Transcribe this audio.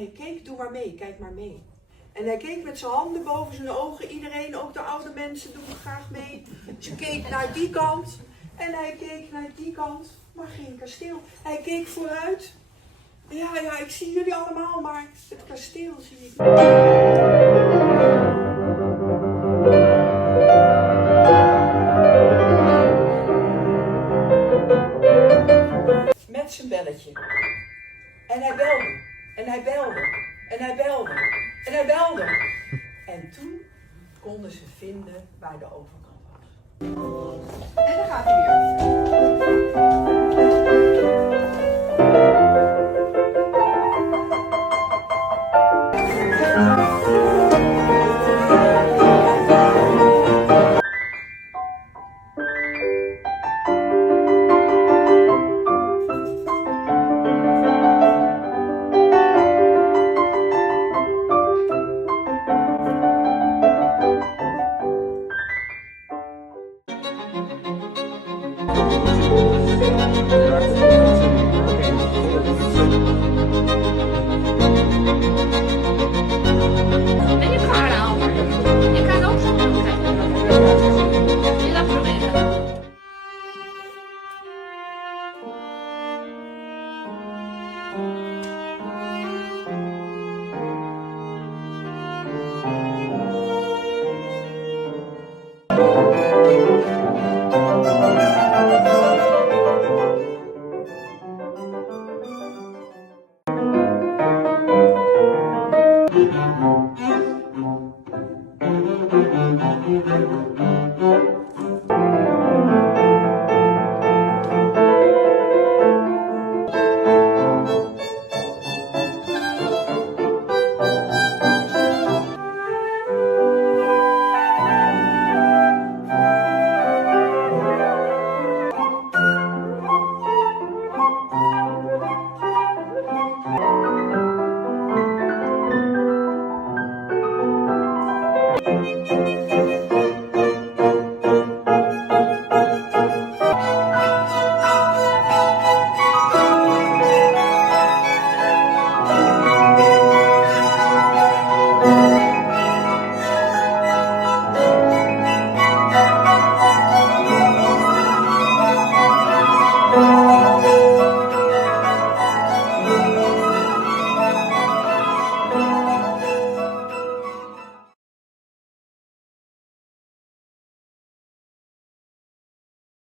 hij keek, doe maar mee, kijk maar mee. En hij keek met zijn handen boven zijn ogen, iedereen, ook de oude mensen doen graag mee. Ze keek naar die kant en hij keek naar die kant, maar geen kasteel. Hij keek vooruit. Ja, ik zie jullie allemaal, maar het kasteel zie ik niet. Met zijn belletje. En hij belde. En hij belde. En hij belde. En hij belde. En toen konden ze vinden waar de overkant was. En dan gaat hij weer. Ben je klaar, Albert?